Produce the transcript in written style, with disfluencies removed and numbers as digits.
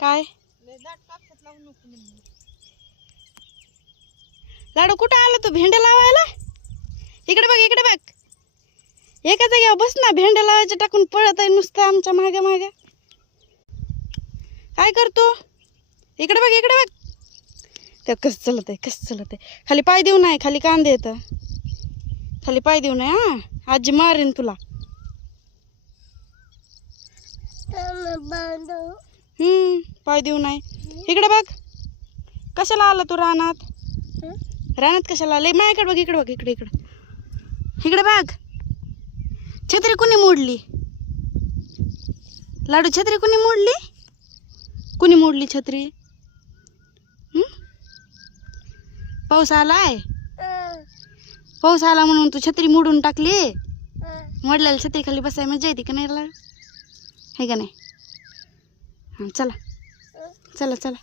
काय लाडू कुठं आला तू भेंड्या लावायला? इकडे बघ इकडे बघ. एका जागेवर बस ना. भेंड्या लावायचे टाकून पळत आहे नुसतं आमच्या मागे मागे. काय करतो? इकडे बघ इकडे बघ. ते कसं चलत आहे कसं चलत आहे. खाली पाय देऊ नये. खाली कांदे येत. खाली पाय देऊ नये. हा आजी मारेन तुला. पाय देऊ नये. इकडे बघ. कशाला आला तू रानात? रानात कशाला आले? माझ्याकडे बघ इकडे बघ इकडे इकडे इकडे बघ. छत्री कुणी मोडली? लाडू छत्री कुणी मोडली? कुणी मोडली छत्री? पाऊस आलाय. पाऊस आला म्हणून तू छत्री मोडून टाकली. मोडलेल्या छत्री खाली बसाय मजा येते का नाही? आहे का नाही? हां चला चला चला.